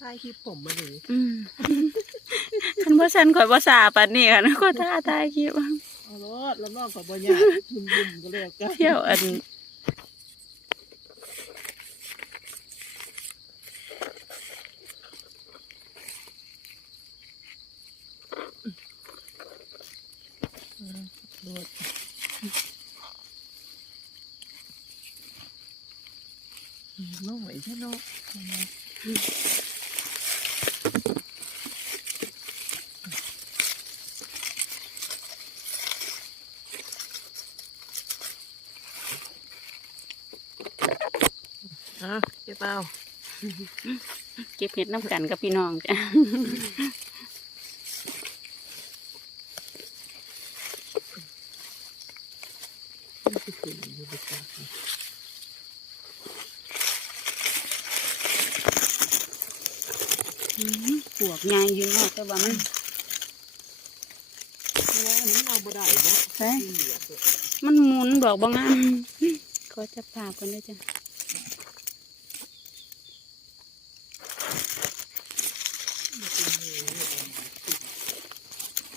ถ่ายคลิปผมมาเลยอืมคันว่าฉันข่อยว่าสาปันนี่ค่ะนะก็ท่าทายคลิปเอารถแล้วน้องกับบอยากบุ่มบุ่มๆก็เลยกันเที่ยวอันรถน้องไหวใช่น้อง อะเจ๊เปล่าเก็บเห็ดน้ำกันกับพี่น้องจ้ะสิขึ้นอยู่ดีกว่าอืมปวกใหญ่อยู่เนาะแต่ว่ามันแล้วอันนี้เอาบ่ได้บ่ใช่เหลือเถอะมันหมุนดอกบางอันขอจับภาพกันด้วยจ้ะ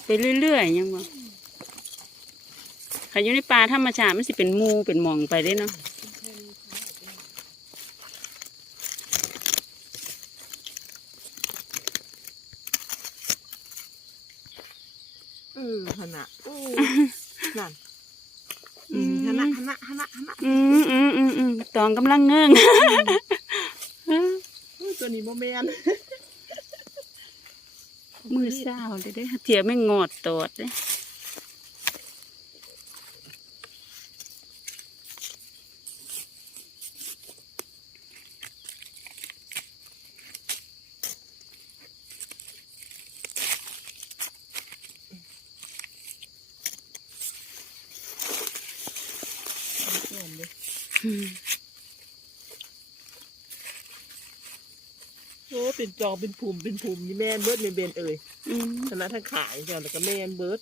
ไปเรื่อยๆยังบ่ขาอยู่ในป่าธรรมชาติมันสิเป็นหมูเป็นหมองไปได้เนาะเออขนาดโอ้นั่นอืมขนาดขนาดขนาดขนาดอืมอืมอืมอืมตองกำลังเงื่งอุ้ยตัวนี้โมเมน มือเศร้าเด้เด้เทียไม่งอดตอดเด้อืม โอ้ เป็นจองเป็นภูมิเป็นภูมินี่แม่นเบิร์ดเมนเบนเอ่ยอืมคณะทั้งขายก่อนแล้วก็แม่นเบิร์ด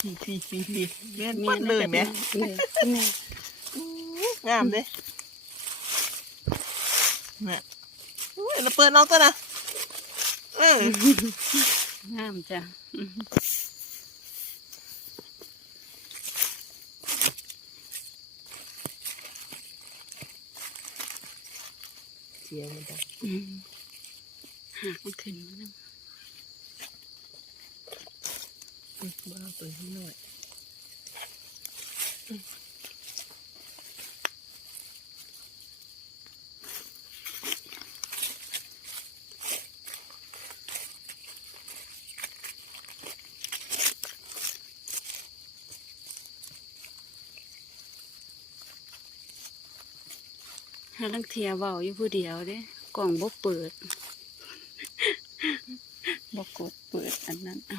พี่พี่พี่พี่แม่นเบิดเลยแม่เลยแม่งามเด้เนี่ยอุ้ยเราเปิดน้องก็นะเอองามจ้ะ เสียงมันจ้ะอืมหากมันขึ้นมานะอืมมาเอาตัวนี้หน่อย หาลังเทียเว้าอยู่ผู้เดียวเด้กล่องบ่เปิดบ่กดเปิดอันนั้นเอา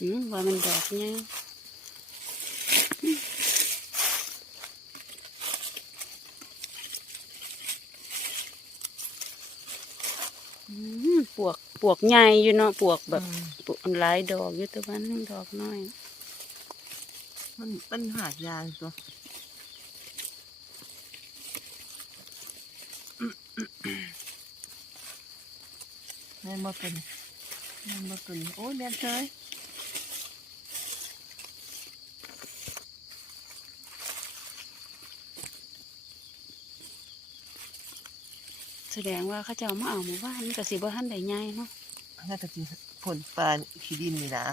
อืมว่ามันดอกไงอืมปวกปวกใหญ่อยู่เนาะปวกแบบอืมปวกหลายดอกอยู่แต่ว่านึงดอกน้อย มันมันหากยางตัวแม่นบ่เป็นแม่นบ่เป็นโอ้ยแม่นเฉยแสดงว่าเขาจะเอามาเอาหมู่บ้านมันก็สิบ่ทันได้ใหญ่เนาะน่าจะกินผลปลาขี้ดินนี่นะ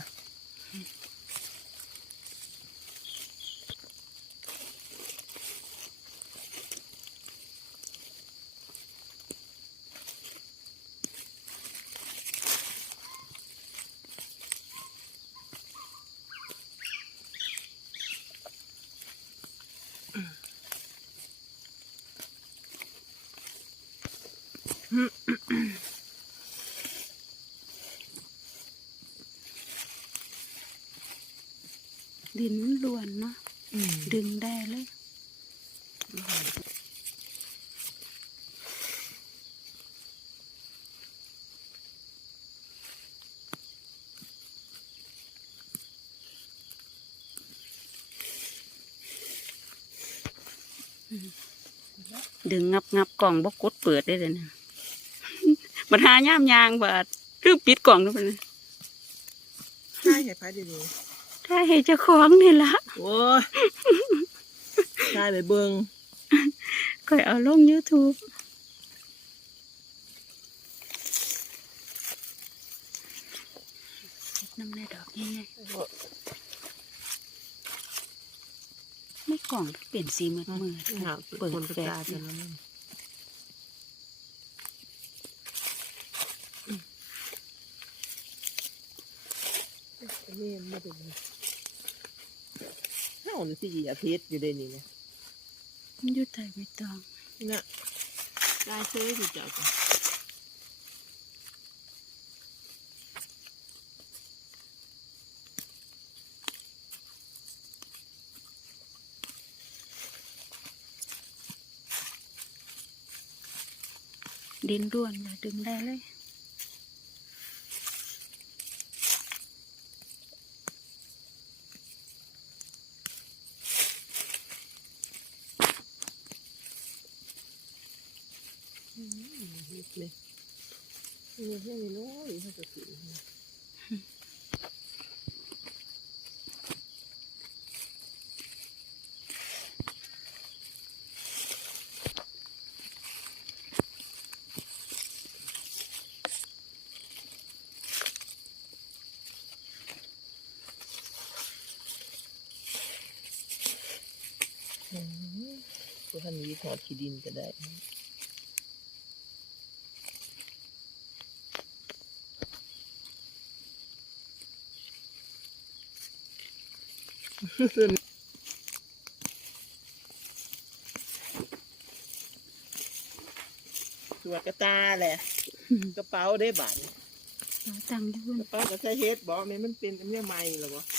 ดินนล้วนเนาะดึงได้เลยดึงงับงับกล่องบกุดเปิดได้เลยนะ บัดหาย่ามยางบาดคือปิดกล่องทุกคนใช่ให้พายดีถ้าให้เจ้าของนี่ละๆโอ้ยใช่ไปเบิ่งค่อยเอาลง YouTube น้ำในดอกนี่ไงไม่กล่องเปลี่ยนสีมืดมืดหาเปิดคนแฟลตาชจะนั้ นอันนี้ไม่เป็นเท่านี่สิอาทิตย์อยู่ในนี่นะมันอยู่ใต้ใบตองน่ะได้เสื้อสิจ้ะจ้ะดินร่วนอย่าดึงได้เลย อืม เฮ็ดเลยเฮ็ดให้น้อยเขาจะกินอืมพวกท่านมีถอดขี้ดินก็ได้ ตัวกระตาแหละ กระเป๋าได้บาทเราตังค์ด้วยกระเป๋าก็ใช้เฮ็ดบอกแม่นมันเป็นอันเนี้ยใหม่หรอวะจ้ะ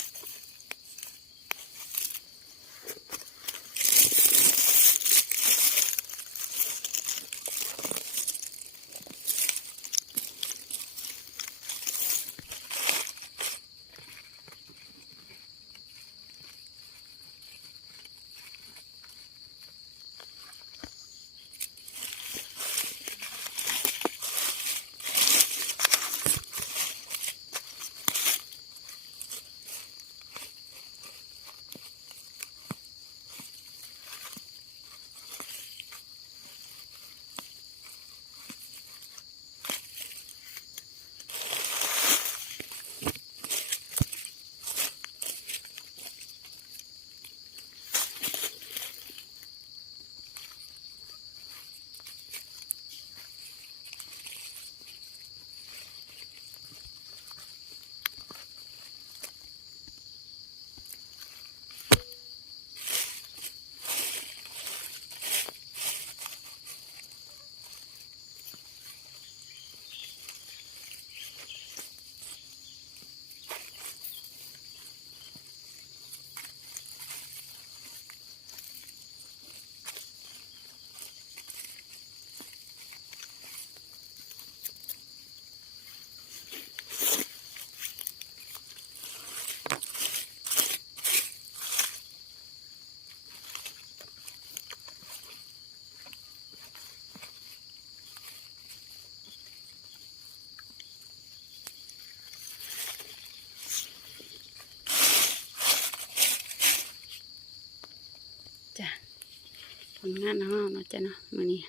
ผลงานของเราเนาะจ้ะเนาะมื้อนี้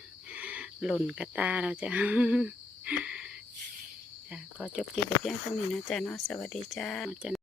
หล่นกระตาเราจะจ้ะขอจบคลิปไปเพียงเท่านี้นะจ้ะเนาะสวัสดีจ้าจ้ะ